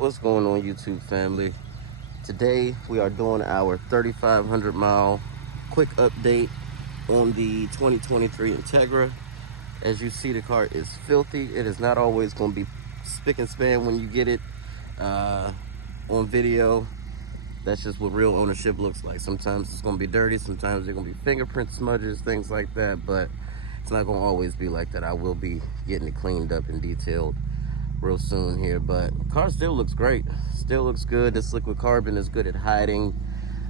What's going on, YouTube family? Today we are doing our 3,500 mile quick update on the 2023 Integra. As you see, the car is filthy. It is not always going to be spick and span when you get it on video. That's just what real ownership looks like. Sometimes it's going to be dirty, sometimes there's going to be fingerprint smudges, things like that, but it's not going to always be like that. I will be getting it cleaned up and detailed real soon here, but the car still looks great. Still looks good. This liquid carbon is good at hiding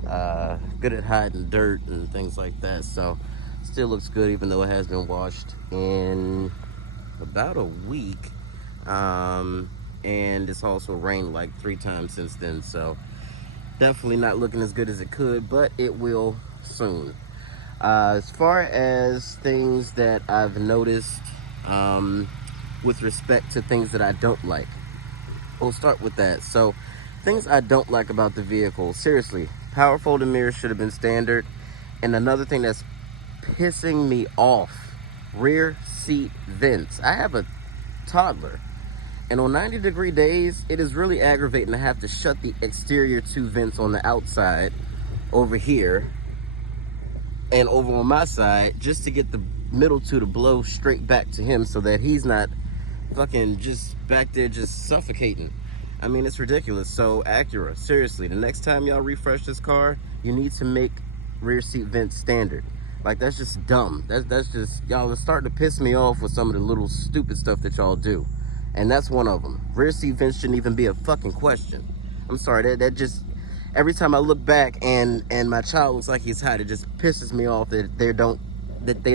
dirt and things like that. So still looks good, even though it has been washed in about a week. And it's also rained like 3 times since then, so definitely not looking as good as it could, but it will soon. As far as things that I've noticed with respect to things that I don't like, we'll start with that. So things I don't like about the vehicle, seriously, power folding mirrors should have been standard. And another thing that's pissing me off, rear seat vents. I have a toddler, and on 90-degree days, it is really aggravating to have to shut the exterior 2 vents on the outside over here and over on my side, just to get the middle 2 to blow straight back to him so that he's not fucking just back there just suffocating. I mean, it's ridiculous. So Acura, seriously, the next time y'all refresh this car, you need to make rear seat vents standard. Like, that's just dumb. That's just, y'all are starting to piss me off with some of the little stupid stuff that y'all do. And that's one of them. Rear seat vents shouldn't even be a fucking question. I'm sorry, that just, every time I look back and my child looks like he's hot, it just pisses me off that they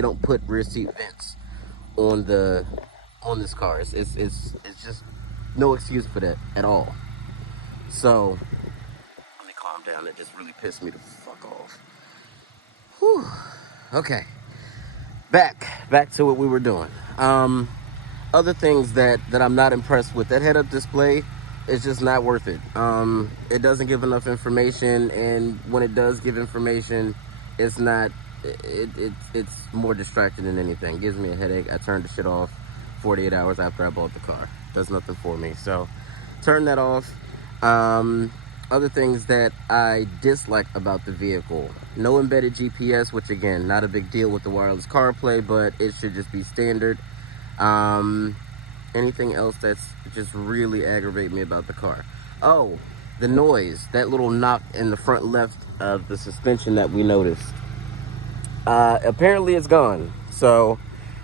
don't put rear seat vents on this car. It's just no excuse for that at all. So let me calm down. It just really pissed me the fuck off. Whew. Okay, back to what we were doing. Other things that I'm not impressed with, that head-up display is just not worth it. It doesn't give enough information, and when it does give information, it's not, it's more distracting than anything. It gives me a headache. I turned the shit off 48 hours after I bought the car. Does nothing for me. So turn that off. Other things that I dislike about the vehicle: no embedded GPS, which again, not a big deal with the wireless CarPlay, but it should just be standard. Anything else that's just really aggravate me about the car? Oh, the noise, that little knock in the front left of the suspension that we noticed. Apparently it's gone, so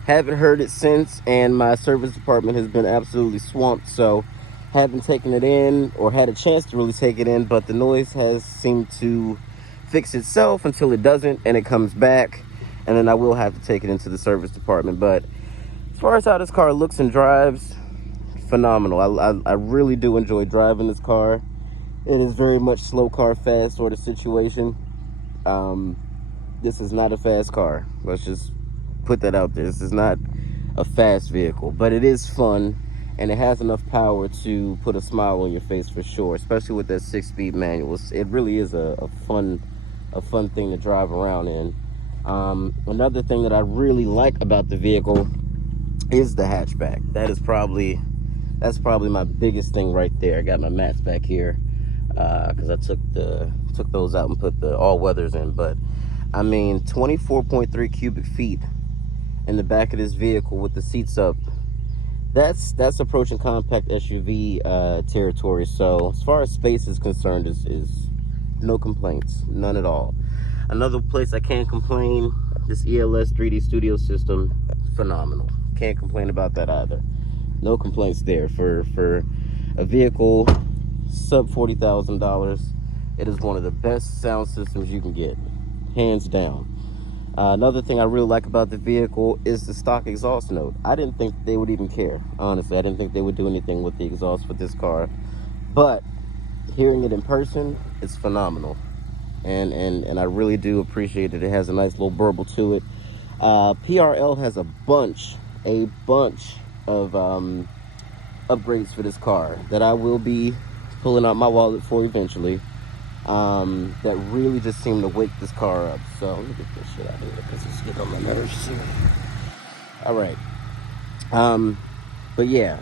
haven't heard it since, and my service department has been absolutely swamped, so haven't taken it in or had a chance to really take it in, but the noise has seemed to fix itself until it doesn't, and it comes back, and then I will have to take it into the service department. But as far as how this car looks and drives, phenomenal. I really do enjoy driving this car. It is very much slow car fast sort of situation. This is not a fast car. Let's just put that out there. This is not a fast vehicle, but it is fun, and it has enough power to put a smile on your face for sure, especially with that 6-speed manual. It really is a fun thing to drive around in. Another thing that I really like about the vehicle is the hatchback. That's probably my biggest thing right there. I got my mats back here because I took those out and put the all-weathers in. But I mean, 24.3 cubic feet in the back of this vehicle with the seats up. That's approaching compact SUV territory. So as far as space is concerned, is no complaints, none at all. Another place I can't complain, this ELS 3D Studio system, phenomenal. Can't complain about that either. No complaints there. For a vehicle sub $40,000, it is one of the best sound systems you can get, hands down. Another thing I really like about the vehicle is the stock exhaust note. I didn't think they would even care, honestly. I didn't think they would do anything with the exhaust with this car, but hearing it in person, it's phenomenal. And I really do appreciate it. It has a nice little burble to it. PRL has a bunch of upgrades for this car that I will be pulling out my wallet for eventually, that really just seem to wake this car up. So let me get this shit out of here because it's getting on my nerves too. All right. But yeah,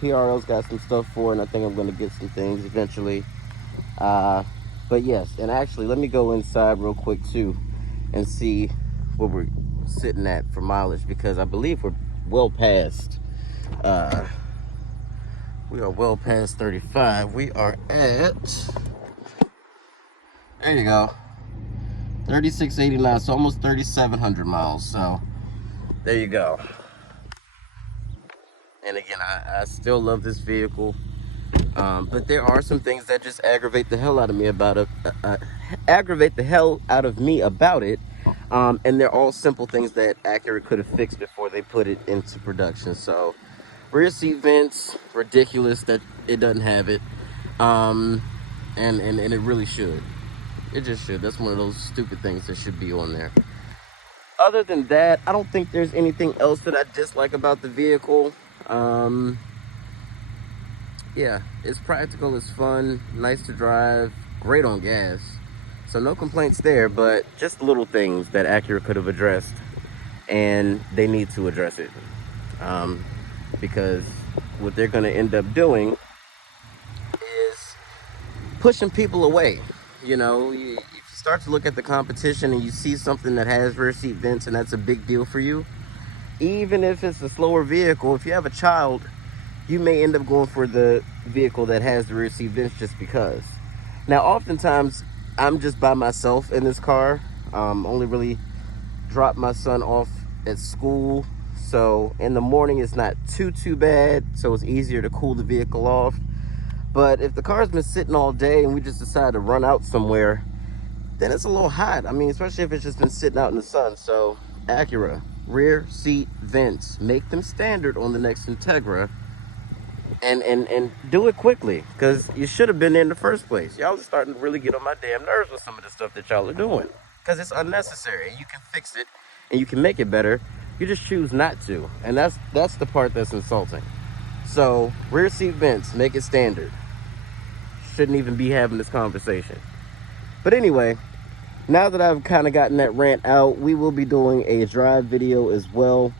PRL's got some stuff for it, and I think I'm going to get some things eventually. But yes, and actually, let me go inside real quick too and see what we're sitting at for mileage, because I believe we're well past, we are well past 35. We are at, there you go, 3689, so almost 3,700 miles. So there you go. And again, I still love this vehicle, but there are some things that just aggravate the hell out of me about it. And they're all simple things that Acura could have fixed before they put it into production. So rear seat vents, ridiculous that it doesn't have it, and it really should. It just should. That's one of those stupid things that should be on there. Other than that, I don't think there's anything else that I dislike about the vehicle. Yeah, it's practical, it's fun, nice to drive, great on gas. So no complaints there, but just little things that Acura could have addressed, and they need to address it. Because what they're going to end up doing is pushing people away. You know, if you start to look at the competition and you see something that has rear seat vents and that's a big deal for you, even if it's a slower vehicle, if you have a child, you may end up going for the vehicle that has the rear seat vents just because. Now, oftentimes, I'm just by myself in this car. Only really drop my son off at school. So in the morning, it's not too bad. So it's easier to cool the vehicle off. But if the car's been sitting all day and we just decide to run out somewhere, then it's a little hot. I mean, especially if it's just been sitting out in the sun. So Acura, rear seat vents, make them standard on the next Integra. And do it quickly, because you should have been there in the first place. Y'all are starting to really get on my damn nerves with some of the stuff that y'all are doing, because it's unnecessary. You can fix it and you can make it better. You just choose not to, and that's the part that's insulting. So rear seat vents, make it standard. Shouldn't even be having this conversation. But anyway, now that I've kind of gotten that rant out, we will be doing a drive video as well.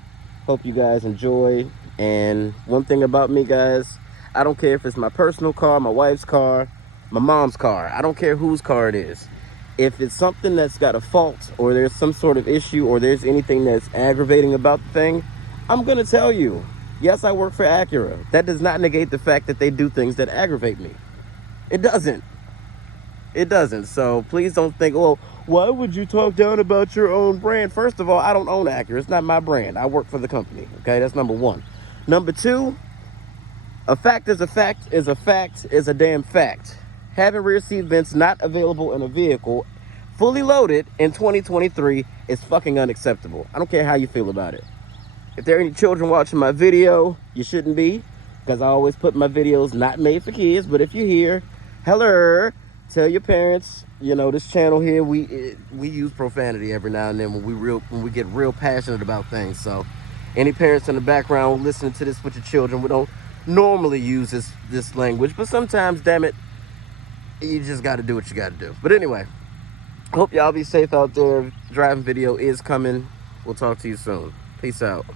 Hope you guys enjoy. And one thing about me, guys, I don't care if it's my personal car, my wife's car, my mom's car. I don't care whose car it is. If it's something that's got a fault, or there's some sort of issue, or there's anything that's aggravating about the thing, I'm going to tell you. Yes, I work for Acura. That does not negate the fact that they do things that aggravate me. It doesn't. It doesn't. So please don't think, well, why would you talk down about your own brand? First of all, I don't own Acura. It's not my brand. I work for the company. Okay, that's number one. Number two, a fact is a fact is a fact is a damn fact. Having rear seat vents not available in a vehicle fully loaded in 2023 is fucking unacceptable. I don't care how you feel about it. If there are any children watching my video, you shouldn't be, because I always put my videos not made for kids. But if you're here, hello, tell your parents, you know, this channel here, we use profanity every now and then when we get real passionate about things. So any parents in the background listening to this with your children, we don't normally use this language, but sometimes, damn it, you just got to do what you got to do. But anyway, hope y'all be safe out there. Driving video is coming. We'll talk to you soon. Peace out.